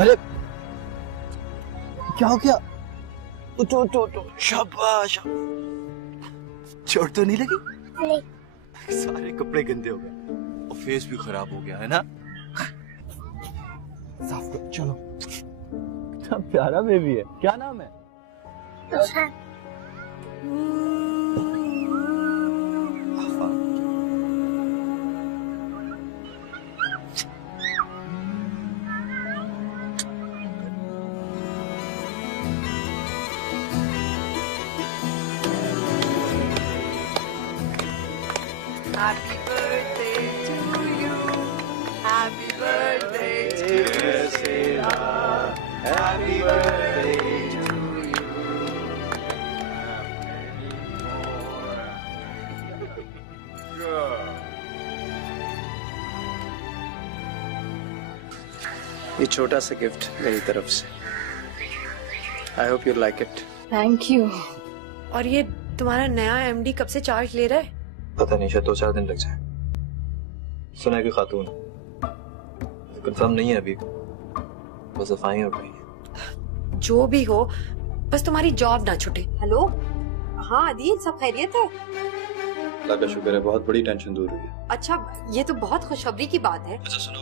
अरे क्या हो गया? उठो उठो उठो, शाबाश। चोट तो नहीं लगी? नहीं। सारे कपड़े गंदे हो गए और फेस भी खराब हो गया है ना। साफ करो, चलो। कितना प्यारा बेबी है। क्या नाम है? Tushar. Happy birthday to you. Happy birthday to you. Happy birthday to you. ये छोटा सा गिफ्ट मेरी तरफ से। I hope you like it. Thank you. और ये तुम्हारा नया एमडी कब से चार्ज ले रहा है? पता नहीं, शायद 2-4 दिन लग जाए। सुना है कि खातून, कंफर्म नहीं है अभी, बस सफाइयां हो रही हैं। जो भी हो, बस तुम्हारी जॉब ना छूटे। हेलो, हाँ अदील, सब खैरियत है? अल्लाह का शुक्र है, बहुत बड़ी टेंशन दूर हुई है। अच्छा, ये तो बहुत खुशखबरी की बात है। अच्छा सुनो,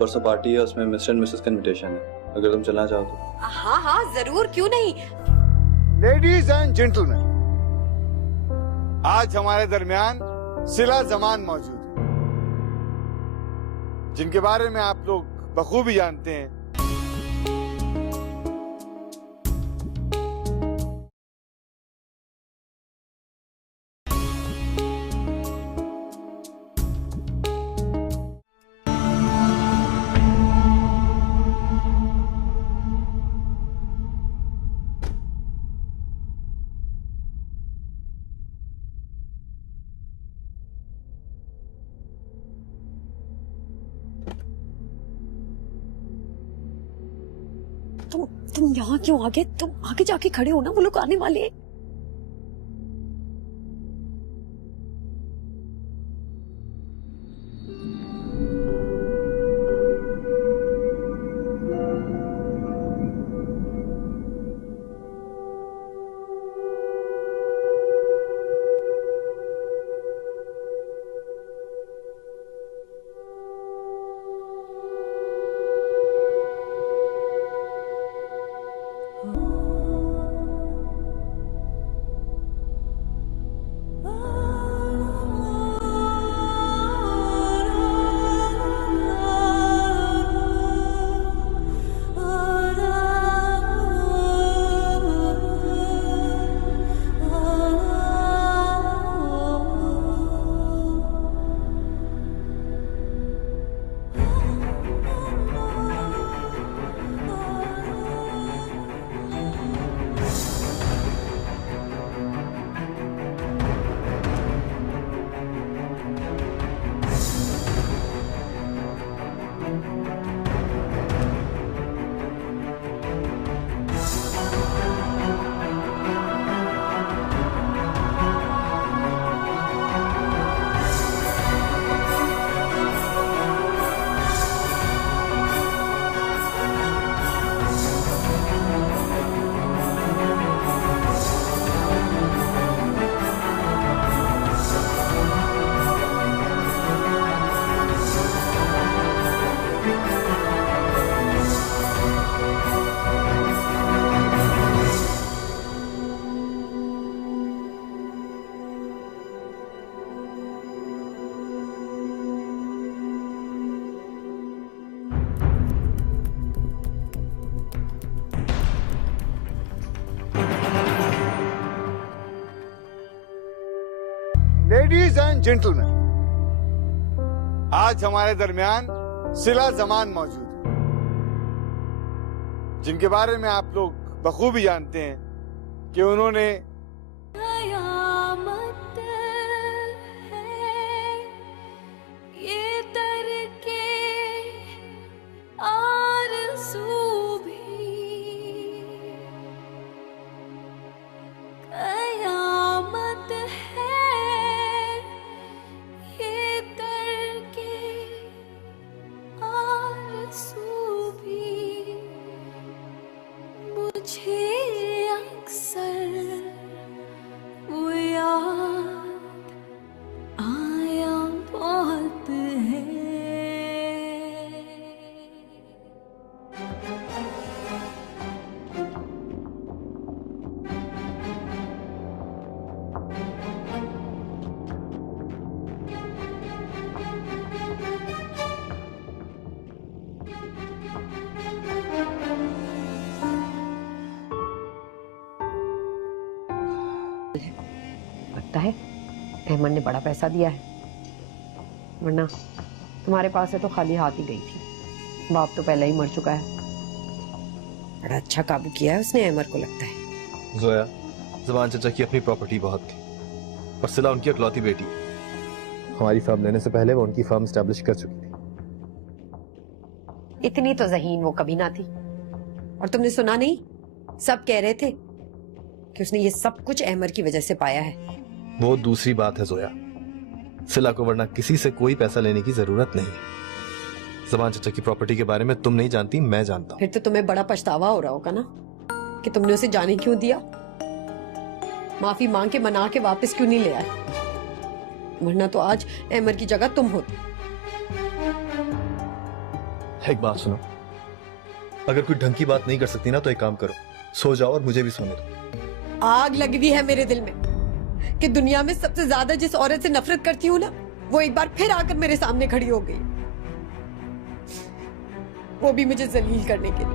परसों पार्टी है, उसमें मिस्टर एंड मिसेस का इनविटेशन है, अगर तुम चलना चाहो तो। हाँ हाँ जरूर, क्यों नहीं। लेडीज एंड जेंटलमैन, आज हमारे दरमियान सिला जमान मौजूद है, जिनके बारे में आप लोग बखूबी जानते हैं। तुम यहाँ क्यों आ गए? तुम आगे जाके खड़े हो ना, वो लोग आने वाले हैं। लेडीज एंड जेंटलमैन, आज हमारे दरमियान सिला जमान मौजूद है, जिनके बारे में आप लोग बखूबी जानते हैं कि उन्होंने भी लगता है अहमद ने बड़ा पैसा दिया है, वरना तुम्हारे पास से तो खाली हाथ ही गई थी। बाप तो पहले ही मर चुका है। बड़ा अच्छा काबू किया है उसने अहमद को, लगता है। जोया, ज़ुबान चाचा की अपनी प्रॉपर्टी बहुत थी और सिला उनकी इकलौती बेटी। हमारी फर्म लेने से पहले वो उनकी फर्म स्टैब्लिश कर चुकी थी। इतनी तो ज़हीन वो कभी ना थी। और तुमने सुना नहीं, सब कह रहे थे कि उसने ये सब कुछ अहमद की वजह से पाया है। वो दूसरी बात है जोया, सिला को वरना किसी से कोई पैसा लेने की जरूरत नहीं है। ज़ुबान चाचा की प्रॉपर्टी के बारे में तुम नहीं जानती, मैं जानता हूँ। फिर तो तुम्हें बड़ा पछतावा हो रहा होगा ना कि तुमने उसे जाने क्यों दिया, माफी मांग के मना के वापस क्यों नहीं ले आए, वरना तो आज अहमद की जगह तुम होती। एक बात सुनो, अगर कोई ढंग की बात नहीं कर सकती ना तो एक काम करो, सो जाओ और मुझे भी सोने दो। आग लगी हुई है मेरे दिल में कि दुनिया में सबसे ज्यादा जिस औरत से नफरत करती हूँ ना, वो एक बार फिर आकर मेरे सामने खड़ी हो गई, वो भी मुझे जलील करने के लिए।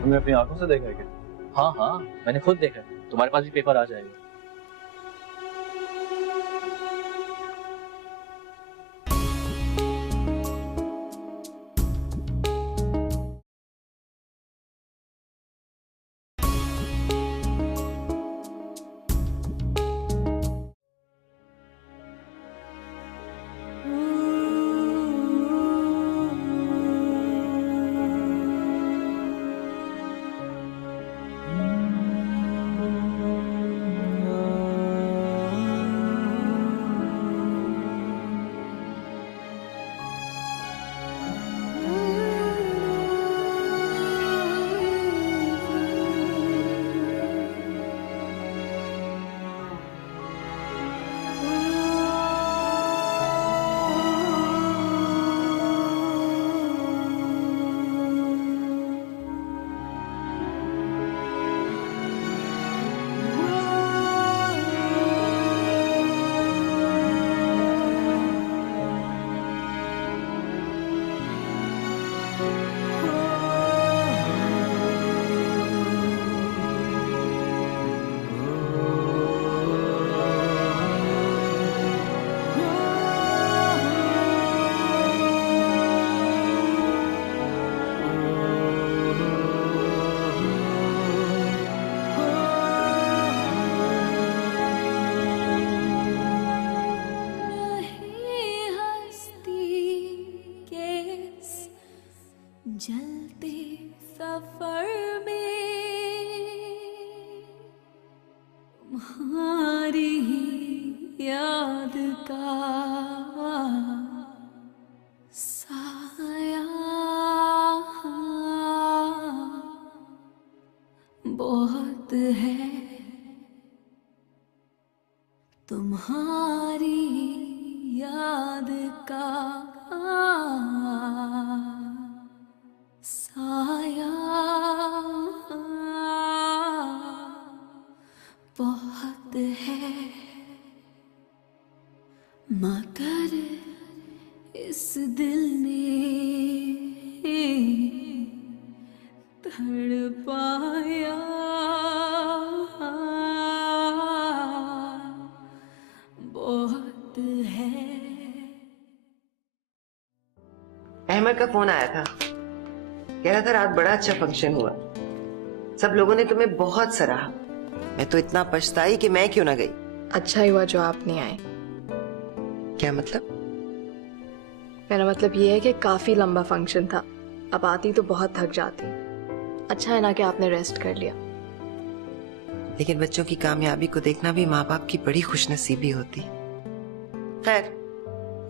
तुमने अपनी आंखों से देखा है क्या? हाँ हाँ, मैंने खुद देखा है। तुम्हारे पास भी पेपर आ जाएगा। जलते सफर में तुम्हारी याद का साया बहुत है, तुम्हारी याद का साया बहुत है, मगर इस दिल ने तड़पाया बहुत है। अहमद का फोन आया था, कह रहा था रात बड़ा अच्छा फंक्शन हुआ, सब लोगों ने तुम्हें बहुत सराहा। मैं तो इतना पछताई कि मैं क्यों ना गई। अच्छा ही हुआ जो आप नहीं आए। क्या मतलब? मेरा मतलब ये है कि काफी लंबा फंक्शन था, अब आती तो बहुत थक जाती। अच्छा है ना कि आपने रेस्ट कर लिया। लेकिन बच्चों की कामयाबी को देखना भी माँ बाप की बड़ी खुशनसीबी होती। खैर,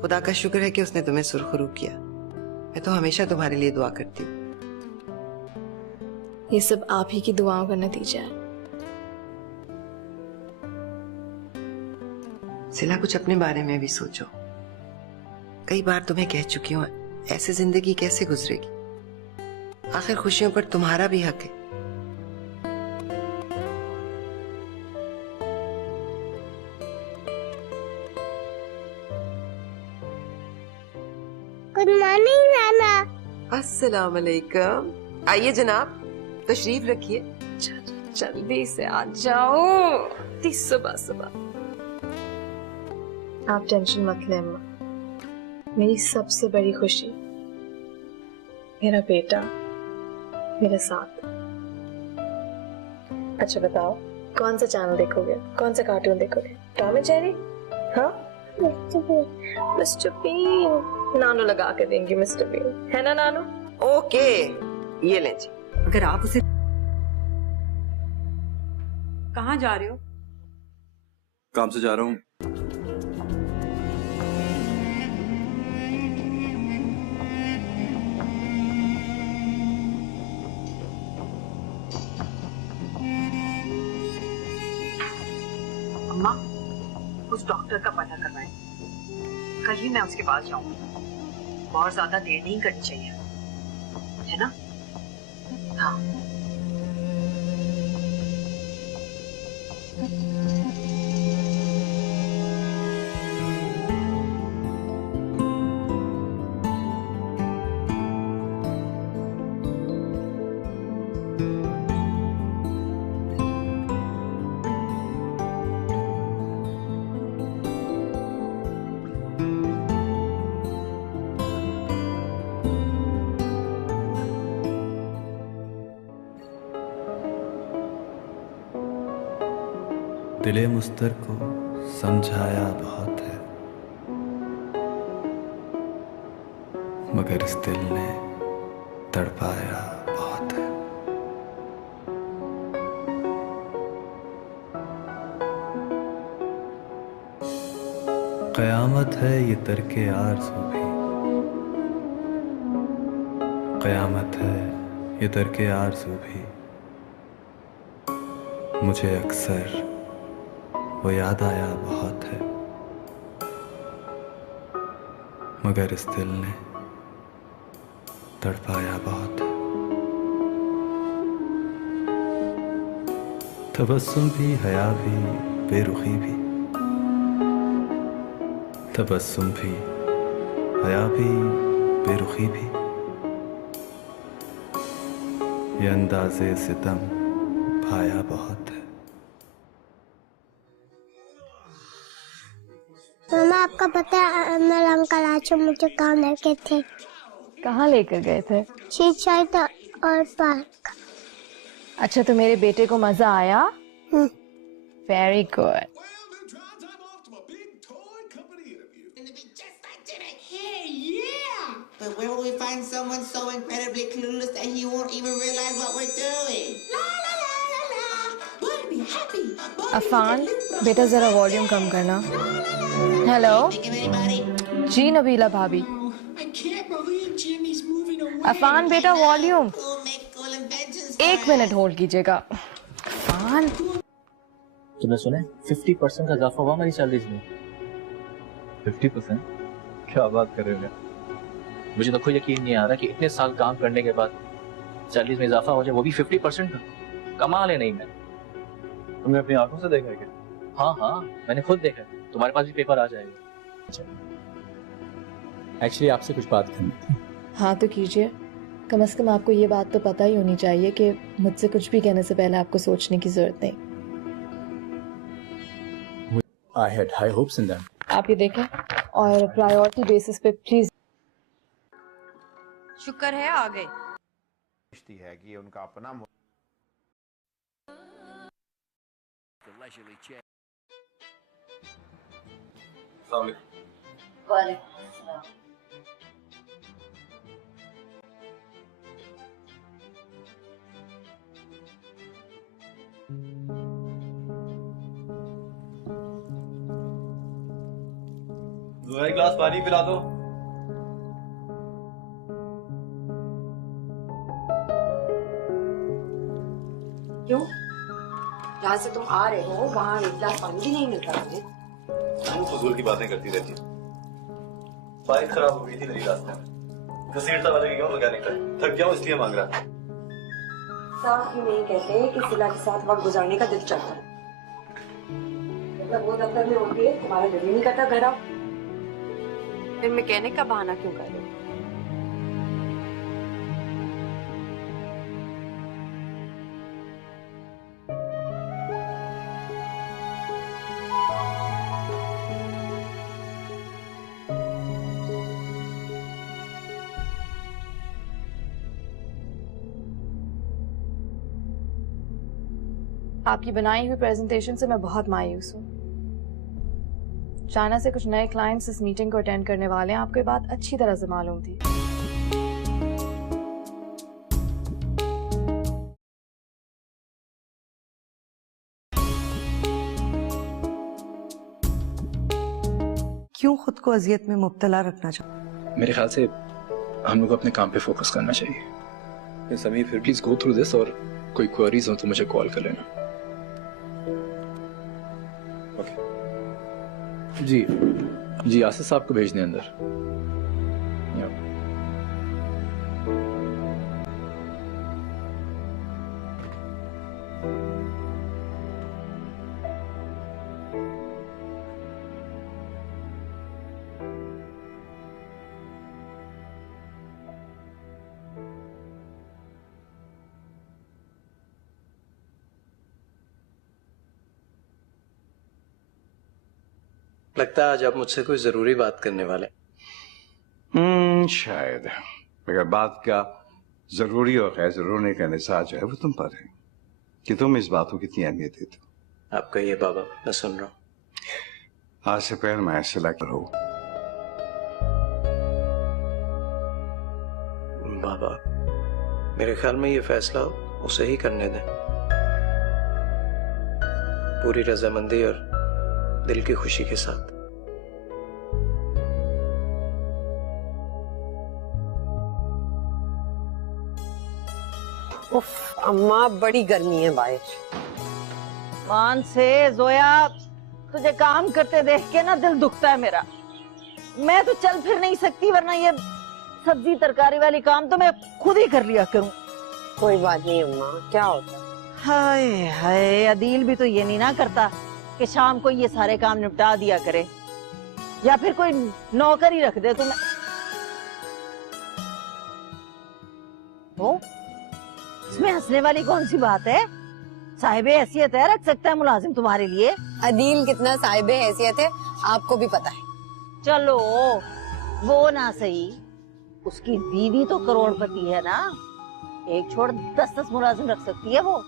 खुदा का शुक्र है कि उसने तुम्हें सुरखरू किया। मैं तो हमेशा तुम्हारे लिए दुआ करती हूँ। ये सब आप ही की दुआओं का नतीजा है। सिला, कुछ अपने बारे में भी सोचो। कई बार तुम्हें कह चुकी हूँ, ऐसे जिंदगी कैसे गुजरेगी। आखिर खुशियों पर तुम्हारा भी हक है। गुड मॉर्निंग नाना। अस्सलाम वालेकुम। आइए जनाब, तशरीफ रखिए। जल्दी से आ जाओ। इतनी सुबह सुबह। आप टेंशन मत लें अम्मा, मेरी सबसे बड़ी खुशी मेरा बेटा मेरे साथ। अच्छा बताओ, कौन सा चैनल देखोगे, कौन सा कार्टून देखोगे? Tom and Jerry? हाँ, मिस्टर बीन। नानू लगा के देंगी मिस्टर बीन, है ना नानू? ओके, ये ले जी। अगर आप उसे कहाँ जा रहे हो? काम से जा रहा हूँ। अम्मा, उस डॉक्टर का पता करवाएं। कल ही मैं उसके पास जाऊंगी। बहुत ज्यादा देर नहीं करनी चाहिए, है ना? हाँ। दिले मुस्तर को समझाया बहुत है, मगर इस दिल ने तड़पाया बहुत है। कयामत है ये तरके आरज़ू भी, कयामत है ये तरके आरज़ू भी। मुझे अक्सर वो याद आया बहुत है, मगर इस दिल ने तड़पाया बहुत है। तबस्सुम भी, हया भी, बेरुखी भी। तबस्सुम भी, हया भी, बेरुखी भी। ये अंदाज़े सितम भाया बहुत है। मामा, आपका पता है अमर अंकल आज मुझे कहाँ लेके थे? कहाँ लेकर गए थे? शीशा और पार्क। अच्छा, तो मेरे बेटे को मजा आया? Very good. But where will we find someone so incredibly clueless that he won't even realize what we're doing? La la la la la. Boy, be happy. Afan, बेटा जरा वॉल्यूम कम करना। हेलो जी नबीला भाभी। अफान बेटा वॉल्यूम। 1 मिनट होल्ड कीजिएगा। अफान, तुमने सुना 50% का इजाफा हुआ हमारी सैलरीज में। 50%? क्या बात कर रहे हो? मुझे तो कोई यकीन नहीं आ रहा कि इतने साल काम करने के बाद सैलरीज में इजाफा हो जाए, वो भी 50% का। कमाल है नहीं? मैं तुमने अपनी आंखों से देखा है क्या? हाँ हाँ, मैंने खुद देखा है। तुम्हारे पास भी पेपर आ जाएगा। एक्चुअली आपसे कुछ बात करनी थी। हाँ तो कीजिए। कम से कम आपको ये बात तो पता ही होनी चाहिए कि मुझसे कुछ भी कहने से पहले आपको सोचने की जरूरत नहीं। I had high hopes in them. आप ये देखें और प्रायोरिटी बेसिस पे प्लीज। शुक्र है आ गए। है कि उनका अपना एक गिलास पानी पिला दो। क्यों? जहाँ से तुम आ रहे हो वहाँ एक गिलास पानी भी नहीं मिलता तुम्हें? तुम फजूल की बातें करती रहती है। बाइक खराब हो गई थी मेरी रास्ते में। घसीटता वाले गया मैकेनिक का, थक गया हूँ इसलिए मांग रहा। साफ ही नहीं कहते कि सिला के साथ वक्त गुजारने का दिल चाहता है। मतलब वो दफ्तर में होती है, तुम्हारा दिल ही नहीं करता घर आओ। फिर मैकेनिक का बहाना क्यों कर रहे हो? आपकी बनाई हुई प्रेजेंटेशन से मैं बहुत मायूस हूँ। चाइना से कुछ नए क्लाइंट्स इस मीटिंग को अटेंड करने वाले हैं, आपको ये बात अच्छी तरह से मालूम थी। क्यों खुद को अजियत में मुब्तला रखना चाहते? मेरे ख्याल से हम लोग अपने काम पे फोकस करना चाहिए। समीर फिर प्लीज गो थ्रू दिस, और कोई क्वेरीज हो तो मुझे कॉल कर लेना। जी आसिफ साहब को भेज दें अंदर। लगता है आज आप मुझसे कोई जरूरी बात करने वाले। शायद, मगर बात का जरूरी और गैर जरूरी का निसार जो है वो तुम पर है कि तुम इस बात को कितनी अहमियत देते हो। आप कहिए बाबा, मैं सुन रहा हूँ। आज से पहले मैं सिला करो। बाबा, मेरे ख्याल में ये फैसला उसे ही करने दें, पूरी रजामंदी और दिल की खुशी के साथ। उफ, अम्मा बड़ी गर्मी है बाहर। मान से जोया, तुझे काम करते देख के ना दिल दुखता है मेरा। मैं तो चल फिर नहीं सकती, वरना ये सब्जी तरकारी वाली काम तो मैं खुद ही कर लिया करूं। कोई बात नहीं अम्मा, क्या होता है। हाय हाय, अदील भी तो ये नहीं ना करता कि शाम को ये सारे काम निपटा दिया करे, या फिर कोई नौकर ही रख दे तुम्हें। तो इसमें हंसने वाली कौन सी बात है? साहिबे हैसियत है, रख सकता है मुलाजिम तुम्हारे लिए। अदील कितना साहिबे हैसियत है आपको भी पता है। चलो वो ना सही, उसकी बीवी तो करोड़पति है ना, एक छोड़ 10-10 मुलाजिम रख सकती है वो।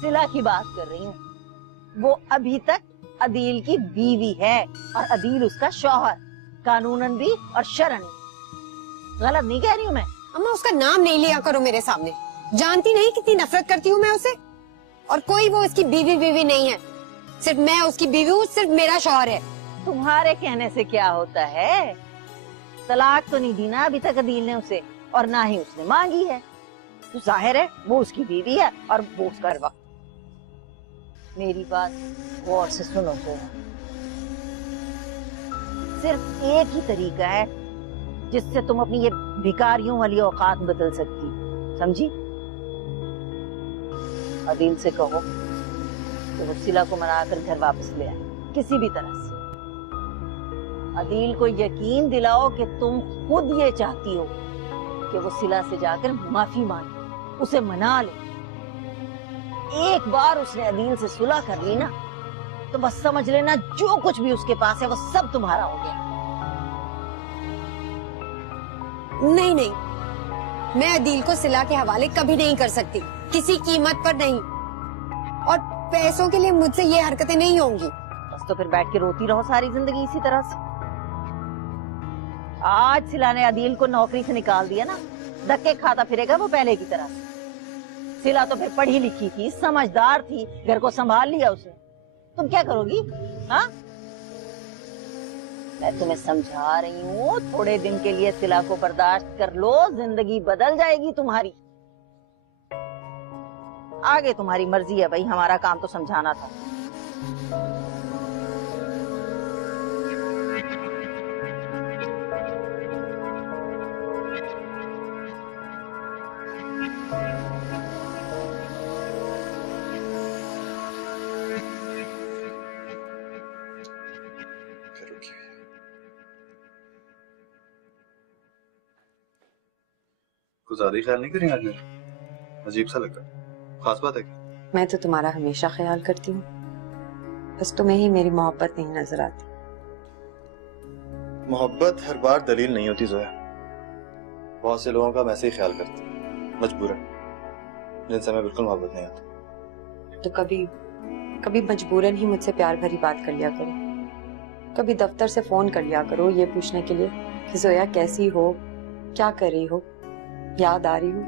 सिला की बात कर रही हूँ, वो अभी तक अदील की बीवी है और अदील उसका शौहर, कानूनन भी और शरन भी। गलत नहीं कह रही हूँ मैं। अम्मा उसका नाम नहीं लिया करो मेरे सामने, जानती नहीं कितनी नफरत करती हूँ मैं उसे। और कोई वो उसकी बीवी नहीं है, सिर्फ मैं उसकी बीवी हूँ, सिर्फ मेरा शौहर है। तुम्हारे कहने से क्या होता है? तलाक तो नहीं दी ना अभी तक अदील ने उसे, और ना ही उसने मांगी है। तो जाहिर है वो उसकी बीवी है और वो उसका वक्त। मेरी बात गौर से सुनो तो, सिर्फ एक ही तरीका है जिससे तुम अपनी ये भिखारियों वाली औकात बदल सकती, समझी? अदील से कहो कि वो सिला को मनाकर घर वापस ले आए, किसी भी तरह से। अदील को यकीन दिलाओ कि तुम खुद ये चाहती हो कि वो सिला से जाकर माफी मांगे, उसे मना ले। एक बार उसने अदील से सुलह कर ली ना, तो बस समझ लेना जो कुछ भी उसके पास है वो सब तुम्हारा हो गया। नहीं, मैं अदील को सिला के हवाले कभी नहीं कर सकती, किसी कीमत पर नहीं। और पैसों के लिए मुझसे ये हरकतें नहीं होंगी। बस तो फिर बैठ के रोती रहो सारी जिंदगी इसी तरह से। आज सिला ने अदील को नौकरी से निकाल दिया ना, धक्के खाता फिरेगा वो पहले की तरह। सिला तो फिर पढ़ी लिखी थी, समझदार थी, घर को संभाल लिया उसने। तुम क्या करोगी? हाँ, मैं तुम्हें समझा रही हूँ, थोड़े दिन के लिए सिला को बर्दाश्त कर लो, जिंदगी बदल जाएगी तुम्हारी। आगे तुम्हारी मर्जी है भाई, हमारा काम तो समझाना था। कुछ ज्यादा ही ख्याल नहीं करेंगे आज मेरा? अजीब सा लगता है, खास बात है क्या? मैं तो तुम्हारा हमेशा ख्याल करती हूँ, बस तुम्हें ही मेरी मोहब्बत नहीं नजर आती। मोहब्बत हर बार दलील नहीं होती जोया। बहुत से लोगों का मैं ऐसे ही ख्याल करती, मजबूरन, जिनसे मैं बिल्कुल मोहब्बत नहीं होती। तो कभी कभी मजबूरन ही मुझसे प्यार भरी बात कर लिया करो। कभी दफ्तर से फोन कर लिया करो ये पूछने के लिए कि जोया कैसी हो, क्या कर रही हो, याद आ रही हो।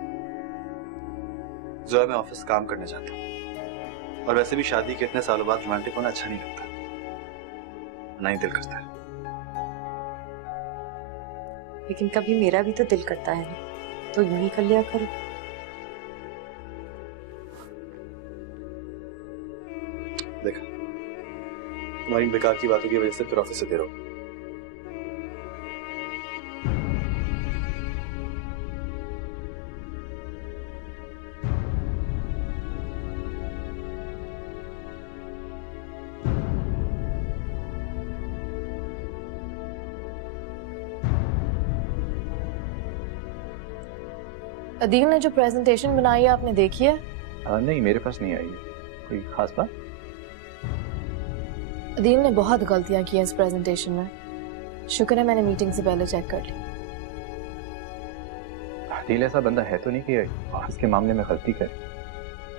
जोया मैं ऑफिस काम करने जाता हूँ और वैसे भी शादी के इतने सालों बाद रोमांटिक होना अच्छा नहीं लगता, ना ही दिल करता है। लेकिन कभी मेरा भी तो दिल करता है ना, तो यूं ही कर लिया करो। देखा, तुम्हारी बेकार की बातों की वजह से फिर ऑफिस से देर हो। अदील ने जो प्रेजेंटेशन बनाई है आपने देखी है? नहीं, मेरे पास नहीं आई। कोई खास बात? अदील ने बहुत गलतियां की हैं इस प्रेजेंटेशन में। शुक्र है मैंने मीटिंग से पहले चेक कर ली। अदील ऐसा बंदा है तो नहीं कि ऑफिस के मामले में गलती करे,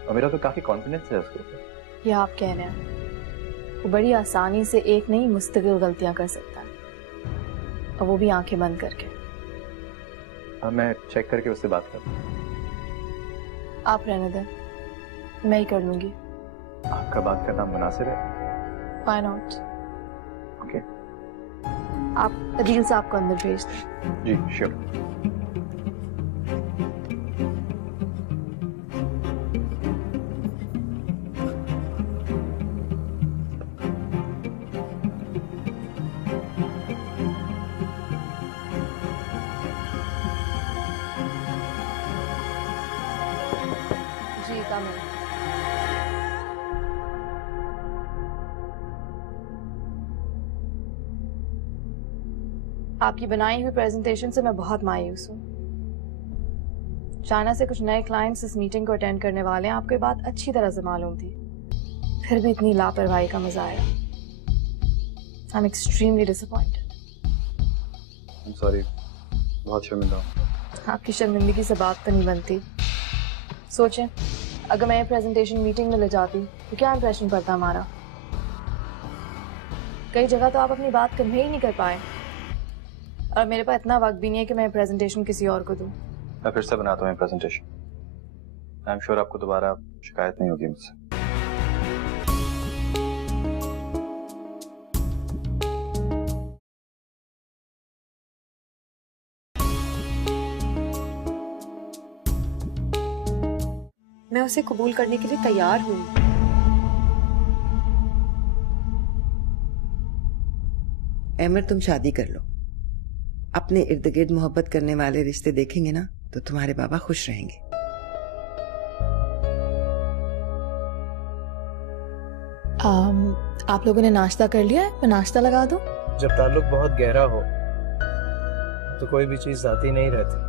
और मेरा तो काफी कॉन्फिडेंस है उसके ऊपर। ये आप कह रहे हैं, वो बड़ी आसानी से एक नहीं मुस्तकिल गलतियां कर सकता है, और वो भी आंखें बंद करके। अब मैं चेक करके उससे बात करूं। आप रहने दें, मैं ही कर लूंगी। आपका बात करना मुनासिब है? Why not? ओके। आप अदील साहब को अंदर भेज दें। जी श्योर। जी कम है। आपकी बनाई हुई प्रेजेंटेशन से मैं बहुत मायूस हूँ। चाइना से कुछ नए क्लाइंट्स इस मीटिंग को अटेंड करने वाले हैं, आपको ये बात अच्छी तरह से मालूम थी, फिर भी इतनी लापरवाही का मजा आया। I am extremely disappointed. I'm sorry, बहुत शर्मिंदा हूँ। आपकी शर्मिंदगी से बात तो नहीं बनती। सोचें, अगर मैं ये प्रेजेंटेशन मीटिंग में ले जाती तो क्या इंप्रेशन पड़ता हमारा। कई जगह तो आप अपनी बात कन्वे ही नहीं कर पाए, और मेरे पास इतना वक्त भी नहीं है कि मैं प्रेजेंटेशन किसी और को दूं। मैं फिर से बनाता हूँ प्रेजेंटेशन। आई एम श्योर आपको दोबारा शिकायत नहीं होगी मुझसे। मैं उसे कबूल करने के लिए तैयार हूँ। अहमद, तुम शादी कर लो। अपने इर्द गिर्द मोहब्बत करने वाले रिश्ते देखेंगे ना तो तुम्हारे बाबा खुश रहेंगे। आप लोगों ने नाश्ता कर लिया है? मैं नाश्ता लगा दूं? जब ताल्लुक बहुत गहरा हो तो कोई भी चीज जाती नहीं रहती।